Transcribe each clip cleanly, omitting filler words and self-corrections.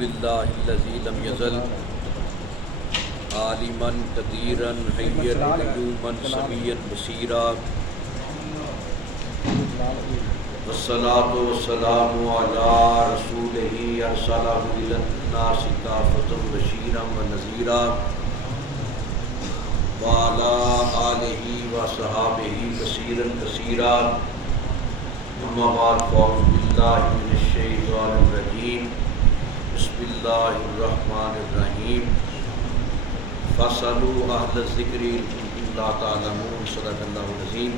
لله الذي لم يزل عالما قديرا حيا قيوما سميعا بصيرا والصلاة والسلام على رسوله أرسله إلى الناس كافة بشيرا ونذيرا وعلى آله وصحابه كثيرا كثيرا أما بعد فأعوذ بالله من الشيطان الرجيم بسم الله الرحمن الرحيم فاسألوا أهل الذكر إن كنتم لا تعلمون صدق الله العظيم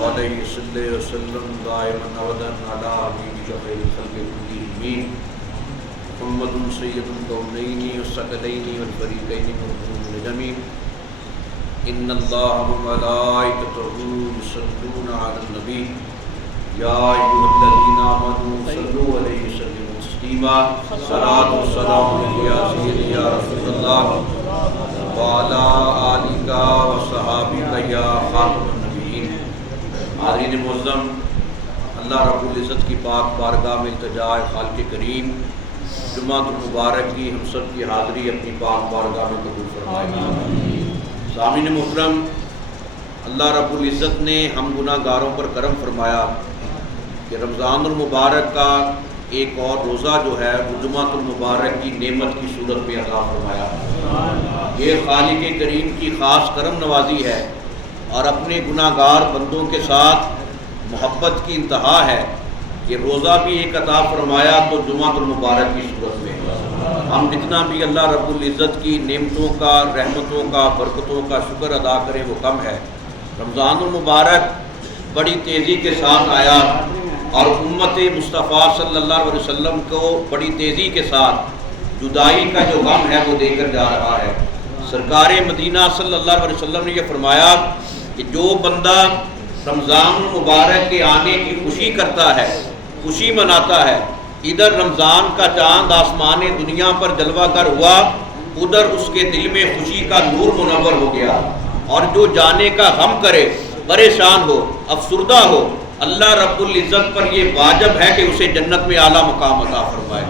وعليه صلى وسلم دائما أبدا على حبيبك خير الخلق كلهم محمد سيد الكونين والثقلين والفريقين والروح الأمين إن الله وملائكته يصلون على النبي يا أيها الذين آمنوا صلوا عليه وسلموا تسليما صلاة والسلام يا سيدي يا رسول الله وعلى آلك وصحابك يا خاتم النبيين. حاضرین معظم، اللہ رب العزت کی پاک بارگاہ میں التجا ہے خالق کریم جمعہ المبارک کی ہم سب کی حاضری اپنی پاک بارگاہ میں قبول فرمائے. سامعین محترم، اللہ رب العزت نے ہم گناہ گاروں پر کرم فرمایا کہ رمضان المبارک کا ایک اور روزہ جو ہے وہ جمعہ المبارک کی نعمت کی صورت میں عطا فرمایا. یہ خالق کریم کی خاص کرم نوازی ہے اور اپنے گناہ گار بندوں کے ساتھ محبت کی انتہا ہے کہ روزہ بھی ایک عطا فرمایا تو جمعہ المبارک کی صورت میں. ہم جتنا بھی اللہ رب العزت کی نعمتوں کا، رحمتوں کا، برکتوں کا شکر ادا کریں وہ کم ہے. رمضان المبارک بڑی تیزی کے ساتھ آیا اور امت مصطفیٰ صلی اللہ علیہ وسلم کو بڑی تیزی کے ساتھ جدائی کا جو غم ہے وہ دے کر جا رہا ہے. سرکار مدینہ صلی اللہ علیہ وسلم نے یہ فرمایا کہ جو بندہ رمضان المبارک کے آنے کی خوشی کرتا ہے، خوشی مناتا ہے، ادھر رمضان کا چاند آسمان دنیا پر جلوہ گر ہوا، ادھر اس کے دل میں خوشی کا نور منور ہو گیا. اور جو جانے کا غم کرے، پریشان ہو، افسردہ ہو، اللہ رب العزت پر یہ واجب ہے کہ اسے جنت میں اعلیٰ مقام عطا فرمائے.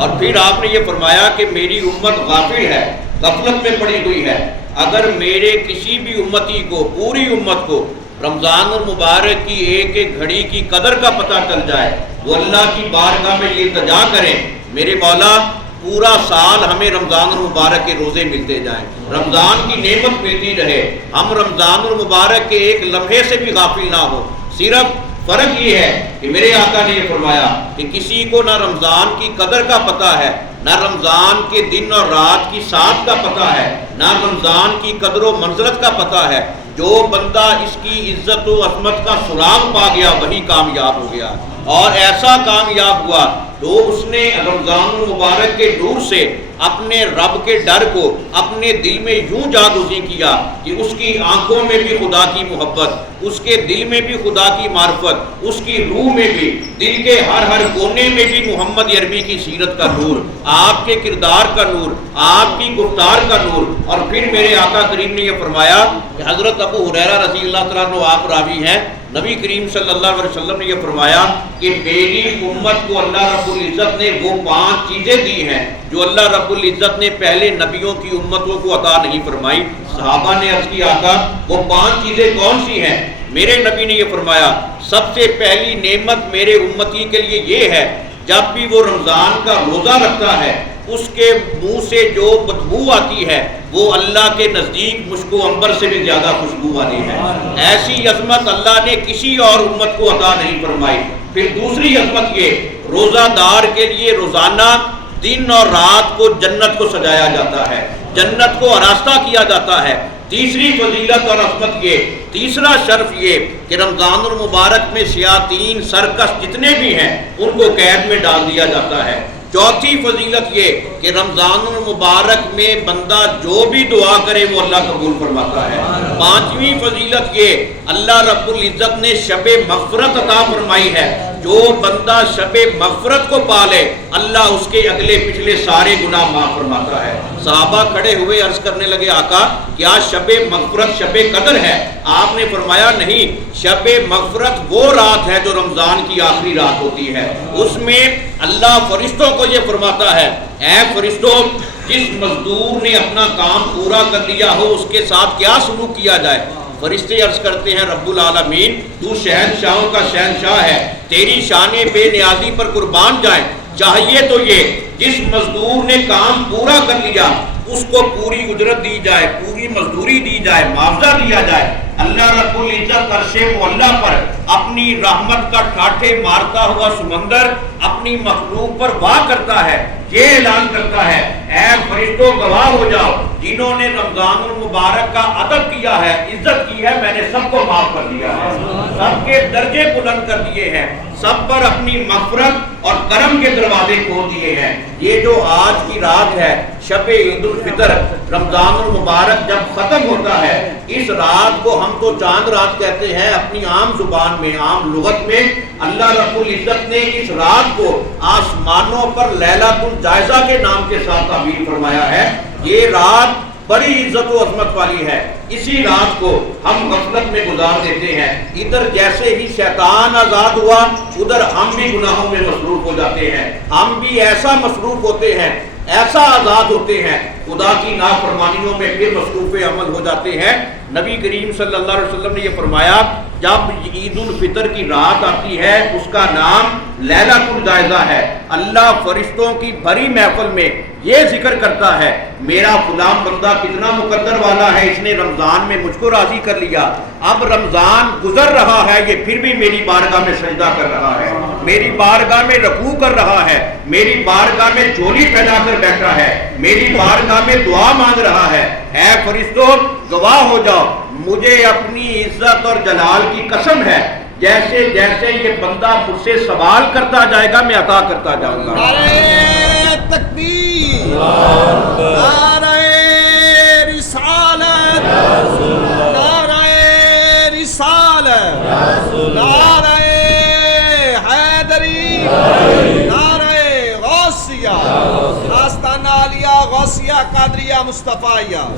اور پھر آپ نے یہ فرمایا کہ میری امت غافل ہے، غفلت میں پڑی ہوئی ہے. اگر میرے کسی بھی امتی کو، پوری امت کو رمضان المبارک کی ایک ایک گھڑی کی قدر کا پتہ چل جائے، وہ اللہ کی بارگاہ میں یہ التجا کریں میرے مولا پورا سال ہمیں رمضان المبارک کے روزے ملتے جائیں، رمضان کی نعمت ملتی رہے، ہم رمضان المبارک کے ایک لمحے سے بھی غافل نہ ہو. صرف فرق یہ ہے کہ میرے آقا نے یہ فرمایا کہ کسی کو نہ رمضان کی قدر کا پتہ ہے، نہ رمضان کے دن اور رات کی ساعت کا پتہ ہے، نہ رمضان کی قدر و منزلت کا پتہ ہے. جو بندہ اس کی عزت و عظمت کا سراغ پا گیا وہی کامیاب ہو گیا. اور ایسا کامیاب ہوا تو اس نے رمضان المبارک کے نور سے اپنے رب کے ڈر کو اپنے دل میں یوں جاگزی کیا کہ اس کی آنکھوں میں بھی خدا کی محبت، اس کے دل میں بھی خدا کی معرفت، اس کی روح میں بھی، دل کے ہر ہر کونے میں بھی محمد عربی کی سیرت کا نور، آپ کے کردار کا نور، آپ کی گفتار کا نور. اور پھر میرے آقا کریم نے یہ فرمایا کہ حضرت ابو ہریرہ رضی اللہ تعالیٰ عنہ آپ راوی ہیں، نبی کریم صلی اللہ علیہ وسلم نے یہ فرمایا کہ میری امت کو اللہ رب العزت نے وہ 5 چیزیں دی ہیں جو اللہ رب العزت نے پہلے نبیوں کی امتوں کو عطا نہیں فرمائی. صحابہ نے عرض کیا آقا وہ 5 چیزیں کون سی ہیں؟ میرے نبی نے یہ فرمایا سب سے پہلی نعمت میرے امتی کے لیے یہ ہے جب بھی وہ رمضان کا روزہ رکھتا ہے اس کے منہ سے جو بدبو آتی ہے وہ اللہ کے نزدیک مشک و عنبر سے بھی زیادہ خوشبو والی ہے. ایسی عظمت اللہ نے کسی اور امت کو عطا نہیں فرمائی. پھر دوسری عظمت یہ روزہ دار کے لیے روزانہ دن اور رات کو جنت کو سجایا جاتا ہے، جنت کو آراستہ کیا جاتا ہے. تیسری فضیلت اور عظمت یہ، تیسرا شرف یہ کہ رمضان المبارک میں شیاطین سرکش جتنے بھی ہیں ان کو قید میں ڈال دیا جاتا ہے. چوتھی فضیلت یہ کہ رمضان المبارک میں بندہ جو بھی دعا کرے وہ اللہ قبول فرماتا ہے. پانچویں فضیلت یہ اللہ رب العزت نے شب مغفرت عطا فرمائی ہے. جو بندہ شب مغفرت کو پالے اللہ اس کے اگلے پچھلے سارے گناہ معاف فرماتا ہے۔ صحابہ کھڑے ہوئے عرض کرنے لگے آقا کیا شب مغفرت شب قدر ہے؟ آپ نے فرمایا نہیں، شب مغفرت وہ رات ہے جو رمضان کی آخری رات ہوتی ہے۔ اس میں اللہ فرشتوں کو یہ فرماتا ہے اے فرشتوں، جس مزدور نے اپنا کام پورا کر لیا ہو اس کے ساتھ کیا سلوک کیا جائے؟ فرشتے عرض کرتے ہیں رب العالمین تو شہنشاہوں کا شہنشاہ ہے، تیری شان بے نیازی پر قربان جائیں، چاہیے تو یہ جس مزدور نے کام پورا کر لیا اس کو پوری اجرت دی جائے، پوری مزدوری دی جائے، معاوضہ دیا جائے۔ اللہ رب العزت عرش معلیٰ پر اپنی رحمت کا ٹھاٹھے مارتا ہوا سمندر اپنی مخلوق پر واہ کرتا ہے، یہ اعلان کرتا ہے اے فرشتوں گواہ ہو جاؤ، جنہوں نے رمضان المبارک کا ادب کیا ہے، عزت کی ہے، میں نے سب کو معاف کر دیا ہے، سب کے درجے بلند کر دیے ہیں، سب پر اپنی مغفرت اور کرم کے دروازے کھول دیے ہیں۔ یہ جو آج کی رات ہے شب عید الفطر، رمضان المبارک جب ختم ہوتا ہے اس رات کو ہم تو چاند رات کہتے ہیں اپنی عام زبان میں، عام لغت میں، اللہ رب العزت نے اس رات کو آسمانوں پر لیلۃ الجائزہ کے نام کے ساتھ تعبیر فرمایا ہے۔ یہ رات بڑی عزت و عظمت والی ہے، اسی رات کو ہم غفلت میں گزار دیتے ہیں، ادھر جیسے ہی شیطان آزاد ہوا ادھر ہم بھی گناہوں میں مصروف ہو جاتے ہیں، ہم بھی ایسا مصروف ہوتے ہیں، ایسا آزاد ہوتے ہیں، خدا کی نافرمانیوں میں پھر مصروف عمل ہو جاتے ہیں۔ نبی کریم صلی اللہ علیہ وسلم نے یہ فرمایا جب عید الفطر کی رات آتی ہے اس کا نام لیلۃ الجائزہ ہے۔ اللہ فرشتوں کی بھری محفل میں یہ ذکر کرتا ہے میرا فلاں بندہ کتنا مقدر والا ہے، اس نے رمضان میں مجھ کو راضی کر لیا، اب رمضان گزر رہا ہے یہ پھر بھی میری بارگاہ میں سجدہ کر رہا ہے، میری بارگاہ میں رکوع کر رہا ہے، میری بارگاہ میں جھولی پھیلا کر بیٹھا ہے، میری بارگاہ میں دعا مانگ رہا ہے۔ اے فرشتوں گواہ ہو جاؤ، مجھے اپنی عزت اور جلال کی قسم ہے جیسے جیسے یہ بندہ مجھ سے سوال کرتا جائے گا میں عطا کرتا جاؤں گا۔ نعرہ تکبیر، نعرہ رسالت، نعرہ رسالت، نعرہ حیدری، نعرہ غوثیہ، آستانہ عالیہ غوثیہ قادریہ مصطفیہ۔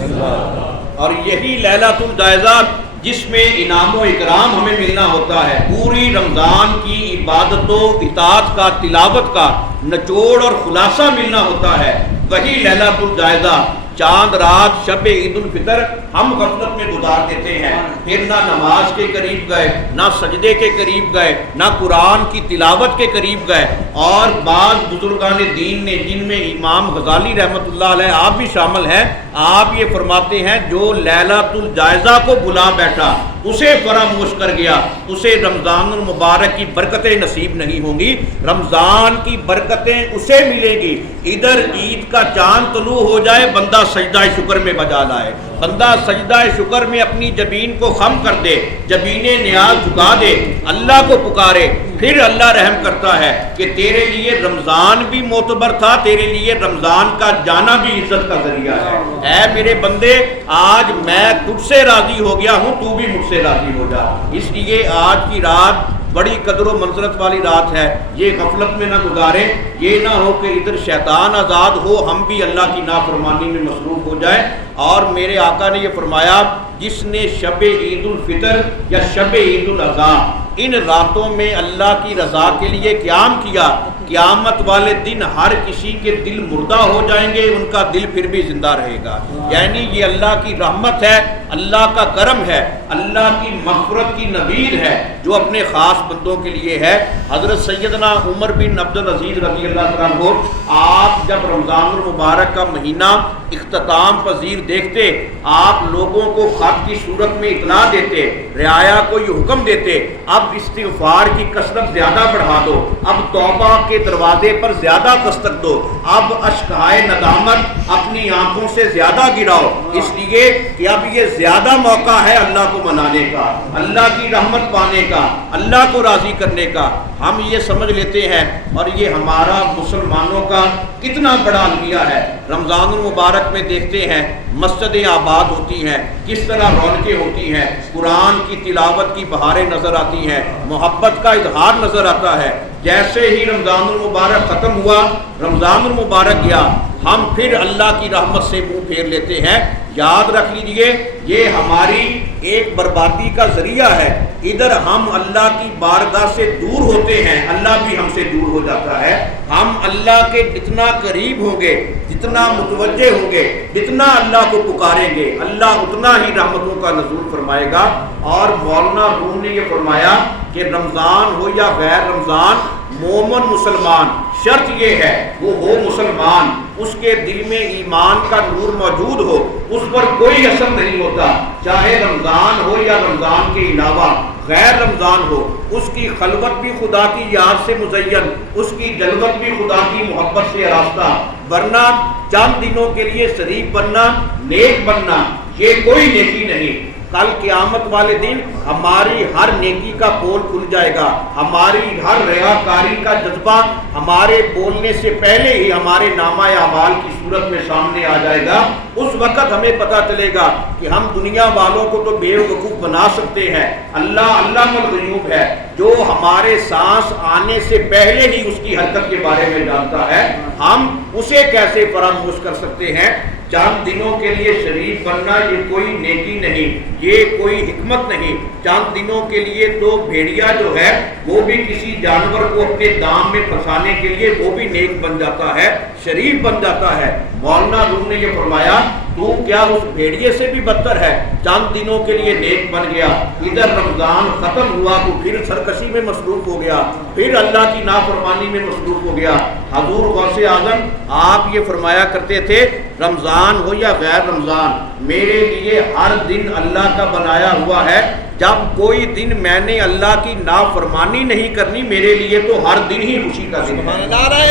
اور یہی لیلۃ الجائزہ جس میں انعام و اکرام ہمیں ملنا ہوتا ہے، پوری رمضان کی عبادت و اطاعت کا، تلاوت کا نچوڑ اور خلاصہ ملنا ہوتا ہے، وہی لیلۃ الجائزہ چاند رات شب عید الفطر ہم غفلت میں گزار دیتے ہیں، پھر نہ نماز کے قریب گئے، نہ سجدے کے قریب گئے، نہ قرآن کی تلاوت کے قریب گئے۔ اور بعض بزرگان دین نے جن میں امام غزالی رحمۃ اللہ علیہ آپ بھی شامل ہیں، آپ یہ فرماتے ہیں جو لیلۃ الجائزہ کو بلا بیٹھا اسے فراموش کر گیا اسے رمضان المبارک کی برکتیں نصیب نہیں ہوں گی، رمضان کی برکتیں اسے ملیں گی۔ ادھر عید کا چاند طلوع ہو جائے بندہ سجدہ شکر میں بجا لائے، بندہ سجدہ شکر میں اپنی جبین کو خم کر دے، جبین نیاز جھکا دے، اللہ کو پکارے، پھر اللہ رحم کرتا ہے کہ تیرے لیے رمضان بھی معتبر تھا، تیرے لیے رمضان کا جانا بھی عزت کا ذریعہ ہے۔ اے میرے بندے آج میں تجھ سے راضی ہو گیا ہوں، تو بھی مجھ سے راضی ہو جا۔ اس لیے آج کی رات بڑی قدر و منزلت والی رات ہے، یہ غفلت میں نہ گزاریں، یہ نہ ہو کہ ادھر شیطان آزاد ہو ہم بھی اللہ کی نافرمانی میں مصروف ہو جائیں۔ اور میرے آقا نے یہ فرمایا جس نے شب عید الفطر یا شب عید الاضحیٰ ان راتوں میں اللہ کی رضا کے لیے قیام کیا، قیامت والے دن ہر کسی کے دل مردہ ہو جائیں گے، ان کا دل پھر بھی زندہ رہے گا۔ یعنی یہ اللہ کی رحمت ہے، اللہ کا کرم ہے، اللہ کی مغفرت کی نوید ہے جو اپنے خاص بندوں کے لیے ہے۔ حضرت سیدنا عمر بن عبدالعزیز رضی اللہ عنہ آپ جب رمضان المبارک کا مہینہ اختتام پذیر دیکھتے، آپ لوگوں کو خط کی صورت میں اطلاع دیتے، رعایا کو یہ حکم دیتے اب استغفار کی کثرت زیادہ بڑھا دو، اب توبہ کے دروازے پر زیادہ دستک دو، اب اشکہائے ندامت اپنی آنکھوں سے زیادہ گراؤ، اس لیے کہ اب یہ زیادہ موقع ہے اللہ کو منانے کا، اللہ کی رحمت پانے کا، اللہ کو راضی کرنے کا۔ ہم یہ سمجھ لیتے ہیں، اور یہ ہمارا مسلمانوں کا کتنا بڑا المیہ ہے۔ رمضان المبارک میں دیکھتے ہیں مسجدیں آباد ہوتی ہیں، کس طرح رونقیں ہوتی ہیں، قرآن کی تلاوت کی بہاریں نظر آتی ہیں، محبت کا اظہار نظر آتا ہے۔ جیسے ہی رمضان المبارک ختم ہوا، رمضان المبارک گیا، ہم پھر اللہ کی رحمت سے منہ پھیر لیتے ہیں۔ یاد رکھ لیجئے، یہ ہماری ایک بربادی کا ذریعہ ہے۔ ادھر ہم اللہ کی بارگاہ سے دور ہوتے ہیں، اللہ بھی ہم سے دور ہو جاتا ہے۔ ہم اللہ کے جتنا قریب ہوں گے، جتنا متوجہ ہوں گے، جتنا اللہ کو پکاریں گے، اللہ اتنا ہی رحمتوں کا نزول فرمائے گا۔ اور مولانا روم نے یہ فرمایا کہ رمضان ہو یا غیر رمضان، مومن مسلمان شرط یہ ہے وہ ہو مسلمان، اس کے دل میں ایمان کا نور موجود ہو، اس پر کوئی اثر نہیں ہوتا، چاہے رمضان ہو یا رمضان کے علاوہ غیر رمضان ہو، اس کی خلوت بھی خدا کی یاد سے مزین، اس کی جلوت بھی خدا کی محبت سے آراستہ، ورنہ چند دنوں کے لیے شریف بننا، نیک بننا، یہ کوئی نیکی نہیں۔ کل قیامت والے دن ہماری ہر نیکی کا پول کھل جائے گا، ہماری ہر ریاکاری کا جذبہ ہمارے بولنے سے پہلے ہی ہمارے نامہ اعمال کی صورت میں سامنے آ جائے گا۔ اس وقت ہمیں پتہ چلے گا کہ ہم دنیا والوں کو تو بے وقوف بنا سکتے ہیں، اللہ علام الغیوب ہے، جو ہمارے سانس آنے سے پہلے ہی اس کی حرکت کے بارے میں جانتا ہے، ہم اسے کیسے فراموش کر سکتے ہیں؟ چند دنوں کے لیے شریف بننا یہ کوئی نیکی نہیں، یہ کوئی حکمت نہیں۔ چند دنوں کے لیے تو بھیڑیا جو ہے وہ بھی کسی جانور کو اپنے دام میں پھنسانے کے لیے وہ بھی نیک بن جاتا ہے، شریف بن جاتا ہے۔ مولانا روم نے یہ فرمایا تو کیا اس بھیڑیے سے بھی بدتر ہے، چند دنوں کے لیے نیک بن گیا، ادھر رمضان ختم ہوا تو پھر سرکشی میں مصروف ہو گیا، پھر اللہ کی نافرمانی میں مصروف ہو گیا۔ حضور غوث اعظم آپ یہ فرمایا کرتے تھے، رمضان ہو یا غیر رمضان، میرے لیے ہر دن اللہ کا بنایا ہوا ہے، جب کوئی دن میں نے اللہ کی نافرمانی نہیں کرنی، میرے لیے تو ہر دن ہی خوشی کا دن ہے۔ نعرہ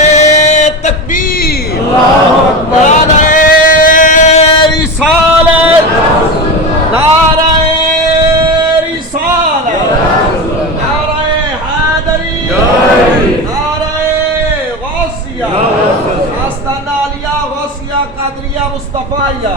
تکبیر، نعرہ رسالت، نعرہ رسالت، نعرہ حیدری، نعرہ غوثیہ، آستانہ عالیہ غوثیہ قادریہ مصطفیہ۔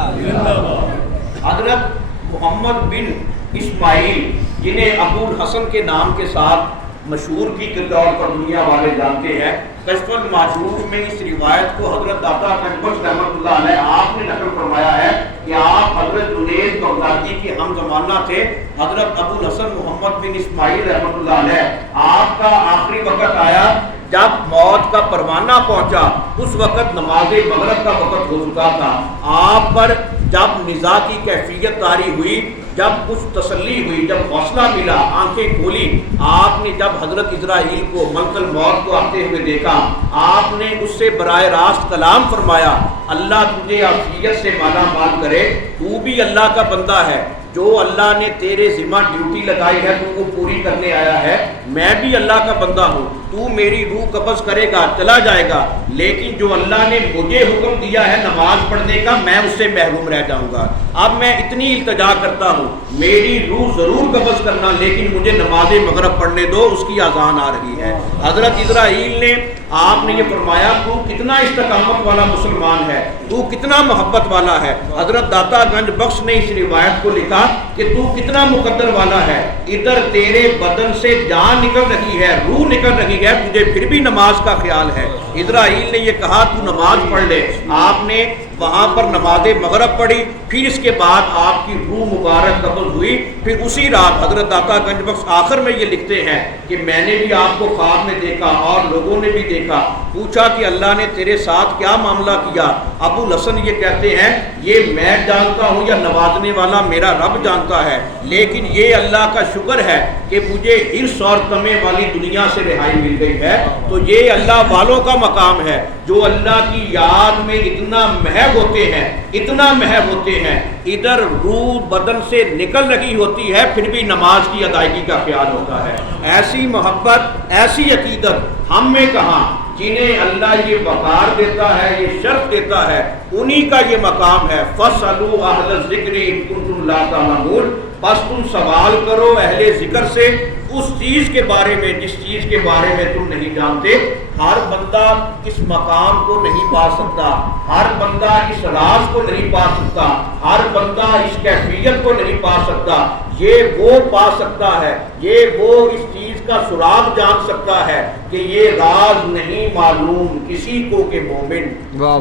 حضرت محمد بن اسماعیل جنہیں ابو الحسن کے نام کے ساتھ مشہور کی کے طور پر دنیا والے جانتے ہیں، کشف المعشوق میں اس روایت کو حضرت داتا گنج بخش رحمۃ اللہ علیہ آپ نے نقل فرمایا ہے کہ آپ حضرت جنید بغدادی کے ہم زمانہ تھے۔ حضرت ابو الحسن محمد بن اسماعیل رحمۃ اللہ علیہ، آپ کا آخری وقت آیا جب موت کا پروانہ پہنچا، اس وقت نماز مغرب کا وقت ہو چکا تھا۔ آپ پر جب نزاع کی کیفیت طاری ہوئی، جب کچھ تسلی ہوئی، جب حوصلہ ملا، آنکھیں کھولی، آپ نے جب حضرت اسرائیل کو ملک الموت کو آتے ہوئے دیکھا، آپ نے اس سے براہ راست کلام فرمایا، اللہ تجھے عافیت سے مالا مال کرے، تو بھی اللہ کا بندہ ہے، جو اللہ نے تیرے ذمہ ڈیوٹی لگائی ہے تو وہ پوری کرنے آیا ہے، میں بھی اللہ کا بندہ ہوں، تو میری روح قبض کرے گا چلا جائے گا، لیکن جو اللہ نے مجھے حکم دیا ہے نماز پڑھنے کا، میں اس سے محروم رہ جاؤں گا۔ اب میں اتنی التجا کرتا ہوں، میری روح ضرور قبض کرنا، لیکن مجھے نماز مغرب پڑھنے دو، اس کی اذان آ رہی ہے۔ حضرت اسرائیل نے آپ نے یہ فرمایا، تو کتنا استقامت والا مسلمان ہے، تو کتنا محبت والا ہے۔ حضرت داتا گنج بخش نے اس روایت کو لکھا کہ تو کتنا مقدر والا ہے، ادھر تیرے بدن سے جان نکل رہی ہے، روح نکل رہی ہے، تجھے پھر بھی نماز کا خیال ہے۔ اسرائیل نے یہ کہا تو نماز پڑھ لے، آپ نے وہاں پر نماز مغرب پڑھی، پھر اس کے بعد آپ کی روح مبارک قبض ہوئی۔ پھر اسی رات حضرت داتا گنج بخش آخر میں یہ لکھتے ہیں کہ میں نے بھی آپ کو خواب میں دیکھا اور لوگوں نے بھی دیکھا، پوچھا کہ اللہ نے تیرے ساتھ کیا معاملہ کیا؟ ابو الحسن یہ کہتے ہیں، یہ میں جانتا ہوں یا نوازنے والا میرا رب جانتا ہے، لیکن یہ اللہ کا شکر ہے کہ مجھے حرص اور طمع والی دنیا سے رہائی مل گئی ہے۔ تو یہ اللہ والوں کا مقام ہے جو اللہ کی یاد میں اتنا محب ہوتے ہیں، اتنا محب ہوتے ہیں، ادھر روح بدن سے نکل رہی ہوتی ہے، پھر بھی نماز کی ادائیگی کا خیال ہوتا ہے۔ ایسی محبت، ایسی عقیدت ہم میں کہاں؟ جنہیں اللہ یہ وقار دیتا ہے، یہ شرف دیتا ہے، انہی کا یہ مقام ہے۔ فَاسْأَلُوا أَهْلَ الذِّكْرِ إِن كُنتُمْ لَا تَعْلَمُونَ، بس تم سوال کرو اہل ذکر سے اس چیز کے بارے میں جس چیز کے بارے میں تم نہیں جانتے۔ ہر بندہ اس مقام کو نہیں پا سکتا، ہر بندہ اس راز کو نہیں پا سکتا، ہر بندہ اس کیفیت کو نہیں پا سکتا۔ یہ وہ پا سکتا ہے، یہ وہ اس چیز کا سراغ جان سکتا ہے کہ یہ راز نہیں معلوم کسی کو کہ مومن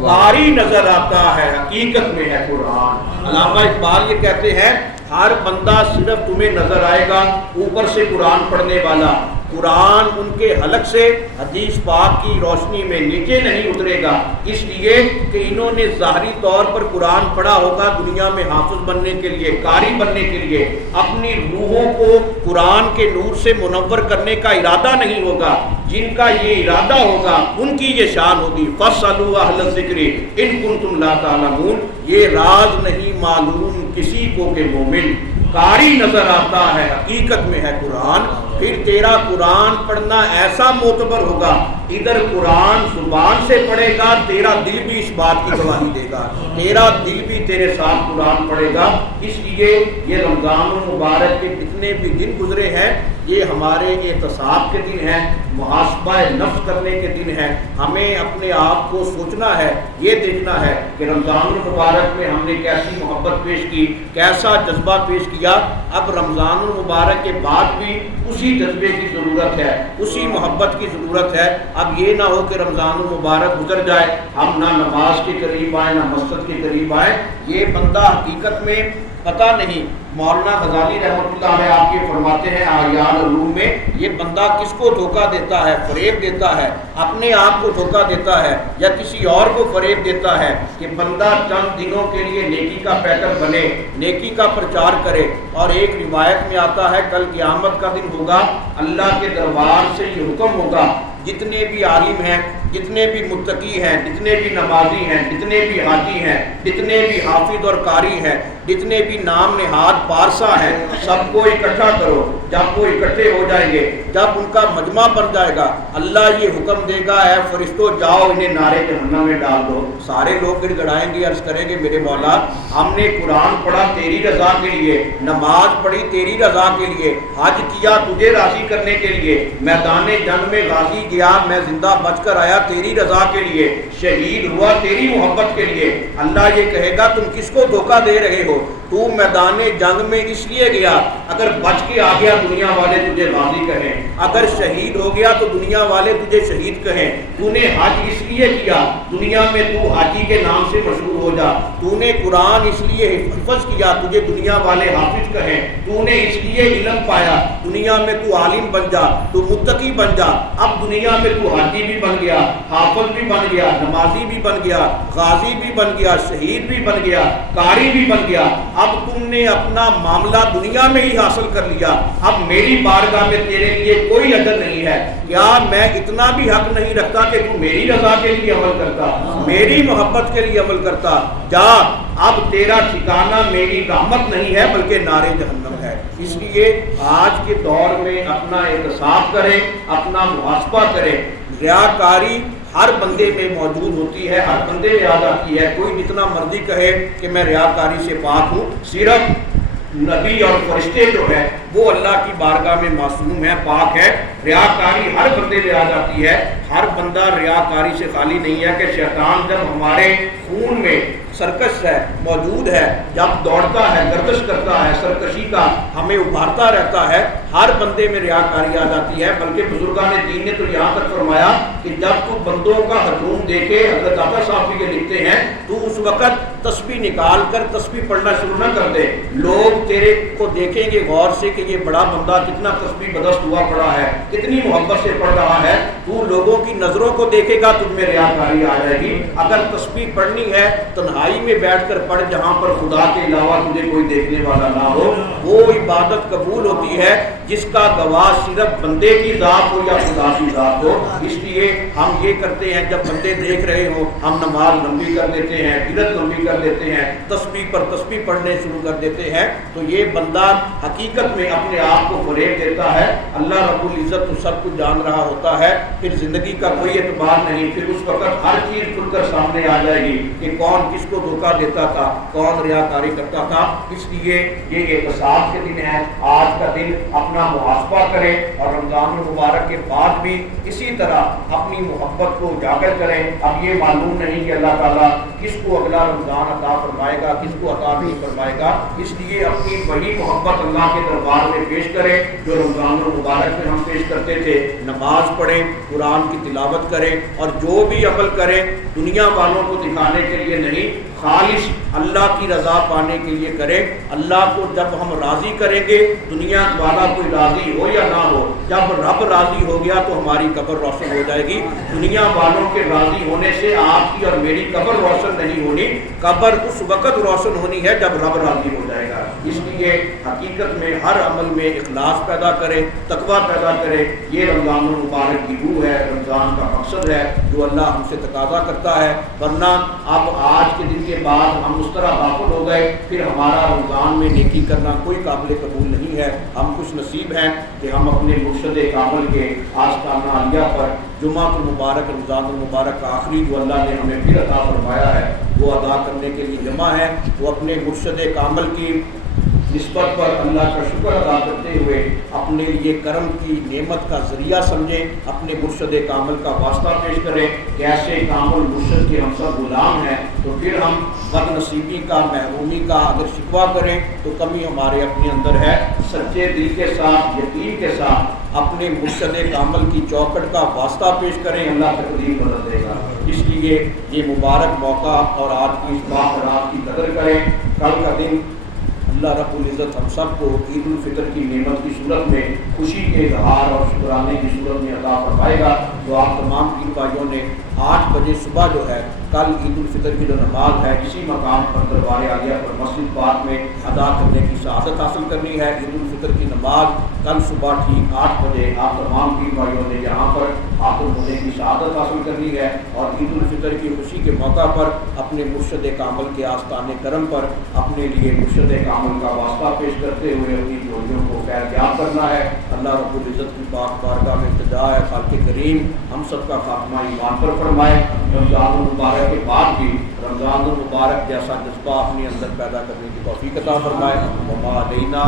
قاری نظر آتا ہے، حقیقت میں ہے قرآن۔ علامہ اقبال یہ کہتے ہیں ہر بندہ صرف تمہیں نظر آئے گا اوپر سے قرآن پڑھنے والا، قرآن ان کے حلق سے حدیث پاک کی روشنی میں نیچے نہیں اترے گا، اس لیے کہ انہوں نے ظاہری طور پر قرآن پڑھا ہوگا دنیا میں حافظ بننے کے لیے، قاری بننے کے لیے، اپنی روحوں کو قرآن کے نور سے منور کرنے کا ارادہ نہیں ہوگا۔ جن کا یہ ارادہ ہوگا ان کی یہ شان ہوگی۔ فَاسْأَلُوا أَهْلَ الذِّكْرِ إِن كُنتُمْ لَا تَعْلَمُونَ، یہ راز نہیں معلوم کسی کو کہ مومن قاری نظر آتا ہے، حقیقت میں ہے قرآن۔ پھر تیرا قرآن پڑھنا ایسا معتبر ہوگا، ادھر قرآن زبان سے پڑھے گا، تیرا دل بھی اس بات کی گواہی دے گا، تیرا دل بھی تیرے ساتھ قرآن پڑھے گا۔ اس لیے یہ رمضان المبارک کے جتنے بھی دن گزرے ہیں یہ ہمارے احتساب کے دن ہیں، محاسبہ نفس کرنے کے دن ہیں۔ ہمیں اپنے آپ کو سوچنا ہے، یہ دیکھنا ہے کہ رمضان المبارک میں ہم نے کیسی محبت پیش کی، کیسا جذبہ پیش کیا۔ اب رمضان المبارک کے بعد بھی اسی جذبے کی ضرورت ہے، اسی محبت کی ضرورت ہے۔ اب یہ نہ ہو کہ رمضان المبارک گزر جائے، ہم نہ نماز کے قریب آئیں نہ مسجد کے قریب آئیں۔ یہ بندہ حقیقت میں پتہ نہیں، مولانا غزالی رحمۃ اللہ علیہ آپ یہ فرماتے ہیں احیاء العلوم میں، یہ بندہ کس کو دھوکہ دیتا ہے، فریب دیتا ہے، اپنے آپ کو دھوکہ دیتا ہے یا کسی اور کو فریب دیتا ہے کہ بندہ چند دنوں کے لیے نیکی کا پیکر بنے، نیکی کا پرچار کرے، اور ایک روایت میں آتا ہے کل قیامت کا دن ہوگا، اللہ کے دربار سے یہ حکم ہوگا جتنے بھی عالم ہیں، جتنے بھی متقی ہیں، جتنے بھی نمازی ہیں، جتنے بھی حاجی ہیں، جتنے بھی حافظ اور قاری ہیں، جتنے بھی نام نہاد پارسا ہیں، سب کو اکٹھا کرو۔ جب وہ اکٹھے ہو جائیں گے، جب ان کا مجمع بن جائے گا، اللہ یہ حکم دے گا اے فرشتوں جاؤ انہیں نارے جہنم میں ڈال دو۔ سارے لوگ گڑ گڑائیں گے، عرض کریں گے میرے مولا ہم نے قرآن پڑھا تیری رضا کے لیے، نماز پڑھی تیری رضا کے لیے، حج کیا تجھے راضی کرنے کے لیے، میدان جنگ میں غازی گیا میں زندہ بچ کر آیا تیری رضا کے لیے، شہید ہوا تیری محبت کے لیے۔ اللہ یہ کہے گا تم کس کو دھوکہ دے رہے ہو؟ تو میدان جنگ میں اس لیے گیا، اگر بچ کے آ گیا دنیا والے تجھے غازی کہیں، اگر شہید ہو گیا تو دنیا والے تجھے شہید کہیں۔ تو نے حج اس لیے کیا دنیا میں تو حاجی کے نام سے مشہور ہو جا، تو نے قرآن اس لیے حفظ کیا تجھے دنیا والے حافظ کہیں، تو نے اس لیے علم پایا دنیا میں تو عالم بن جا، تو متقی بن جا۔ اب دنیا میں تو حاجی بھی بن گیا، حافظ بھی بن گیا، نمازی بھی بن گیا، غازی بھی بن گیا، شہید بھی بن گیا، قاری بھی بن گیا۔ اب تم نے اپنا معاملہ دنیا میں ہی حاصل کر لیا، اب میری بارگاہ میں تیرے لیے کوئی اجر نہیں ہے۔ کیا میں اتنا بھی حق نہیں رکھتا کہ تو میری رضا کے لیے عمل کرتا، میری محبت کے لیے عمل کرتا؟ جا اب تیرا ٹھکانہ میری رحمت نہیں ہے بلکہ نار جہنم ہے۔ اس لیے آج کے دور میں اپنا احتساب کریں، اپنا محاسبہ کریں۔ ریاکاری ہر بندے میں موجود ہوتی ہے، ہر بندے میں آ جاتی ہے۔ کوئی جتنا مرضی کہے کہ میں ریاکاری سے پاک ہوں، صرف نبی اور فرشتے جو ہے وہ اللہ کی بارگاہ میں معصوم ہے، پاک ہے۔ ریاکاری ہر بندے میں آ جاتی ہے، ہر بندہ ریاکاری سے خالی نہیں ہے کہ شیطان جب ہمارے خون میں سرکش ہے، موجود ہے، جب دوڑتا ہے، گردش کرتا ہے، سرکشی کا ہمیں ابھارتا رہتا ہے، ہر بندے میں ریاکاری آ جاتی ہے۔ بلکہ بزرگان دین نے تو یہاں تک فرمایا کہ جب تو بندوں کا ہجوم دیکھے، حضرت عطا صاحب بھی یہ لکھتے ہیں، تو اس وقت تسبیح نکال کر تسبیح پڑھنا شروع نہ کر دے۔ لوگ تیرے کو دیکھیں گے غور سے کہ یہ بڑا بندہ کتنا تسبیح بدست ہوا پڑا ہے، کتنی محبت سے پڑھ رہا ہے۔ تو لوگوں کی نظروں کو دیکھے گا، تجھ میں ریاکاری آ جائے گی۔ اگر تسبیح پڑھنی ہے تنہائی میں بیٹھ کر پڑھ، جہاں پر خدا کے علاوہ تجھے کوئی دیکھنے والا نہ ہو۔ وہ عبادت قبول ہوتی ہے جس کا گواہ صرف بندے کی ذات ہو یا خدا کی ذات ہو۔ اس لیے ہم یہ کرتے ہیں، جب بندے دیکھ رہے ہوں ہم نماز لمبی کر دیتے ہیں، بدعت لمبی کر دیتے ہیں، تسبیح پر تسبیح پڑھنے شروع کر دیتے ہیں، تو یہ بندہ حقیقت میں اپنے آپ کو فریب دیتا ہے، اللہ رب العزت تو سب کچھ جان رہا ہوتا ہے، پھر زندگی کا کوئی اعتبار نہیں، پھر اس وقت ہر چیز کھل کر سامنے آ جائے گی کہ کون کس کو دھوکہ دیتا تھا، کون ریاکاری کرتا تھا۔ اس لیے یہ احتساب کے دن ہے، آج کا دن اپنا محاسبہ کریں اور رمضان المبارک کے بعد بھی اسی طرح اپنی محبت کو اجاگر کریں۔ اب یہ معلوم نہیں کہ اللہ تعالیٰ کس کو اگلا رمضان عطا فرمائے گا، کس کو عطا نہیں فرمائے گا، اس لیے اپنی وہی محبت اللہ کے دربار میں پیش کریں جو رمضان المبارک میں ہم پیش کرتے تھے۔ نماز پڑھیں، قرآن کی تلاوت کریں، اور جو بھی عمل کریں دنیا والوں کو دکھانے کے لیے نہیں، خالص اللہ کی رضا پانے کے لیے کریں۔ اللہ کو جب ہم راضی کریں گے، دنیا والا کوئی راضی ہو یا نہ ہو، جب رب راضی ہو گیا تو ہماری قبر روشن ہو جائے گی۔ دنیا والوں کے راضی ہونے سے آپ کی اور میری قبر روشن نہیں ہونی، قبر اس وقت روشن ہونی ہے جب رب راضی ہو جائے گا۔ اس لیے حقیقت میں ہر عمل میں اخلاص پیدا کریں، تقویٰ پیدا کریں۔ یہ رمضان المبارک کی روح ہے، رمضان کا مقصد ہے جو اللہ ہم سے تقاضا کرتا ہے، ورنہ اب آج کے دن کے بعد ہم اس طرح غافل ہو گئے، پھر ہمارا رمضان میں نیکی کرنا کوئی قابل قبول نہیں ہے۔ ہم خوش نصیب ہیں کہ ہم اپنے مرشد کامل کے آستانہ عالیہ پر جمعہ المبارک، رمضان المبارک کا آخری جو اللہ نے ہمیں پھر عطا فرمایا ہے وہ ادا کرنے کے لیے جمع ہے۔ وہ اپنے مرشد کامل کی نسبت پر اللہ کا شکر ادا کرتے ہوئے اپنے لیے کرم کی نعمت کا ذریعہ سمجھیں، اپنے مرشد کامل کا واسطہ پیش کریں کہ ایسے کامل مرشد کے ہم سب غلام ہیں، تو پھر ہم بد نصیبی کا، محرومی کا اگر شکوہ کریں تو کمی ہمارے اپنے اندر ہے۔ سچے دل کے ساتھ، یقین کے ساتھ اپنے مرشد کامل کی چوکھٹ کا واسطہ پیش کریں، اللہ تقدیر بدل دے گا۔ اس لیے یہ مبارک موقع اور آج کی اس بات رات کی قدر کریں۔ کل کا دن اللہ رب العزت ہم سب کو عید الفطر کی نعمت کی صورت میں، خوشی کے اظہار اور شکرانے کی صورت میں عطا فرمائے گا۔ تو آپ تمام پیر بھائیوں نے 8 بجے صبح جو ہے کل عید الفطر کی جو نماز ہے اسی مقام پر دربار عالیہ پر مسجد پاک میں ادا کرنے کی سعادت حاصل کرنی ہے۔ عید الفطر کی نماز کل صبح ٹھیک 8 بجے آپ تمام پیر بھائیوں نے یہاں پر حاضر ہونے کی سعادت حاصل کرنی ہے، اور عید الفطر کی خوشی کے موقع پر اپنے مرشد کامل کے آستانے کرم پر اپنے لیے مرشد کامل کا واسطہ پیش کرتے ہوئے اپنی جھولیوں کو خیر یاب کرنا ہے۔ اللہ رب العزت کی پاک بارگاہ میں التجا ہے خالق کریم ہم سب کا خاتمہ ایمان پر فرمائے۔ رمضان المبارک کے بعد بھی رمضان المبارک جیسا جذبہ اپنے اندر پیدا کرنے کی توفیق عطا فرمائے۔ وما علینا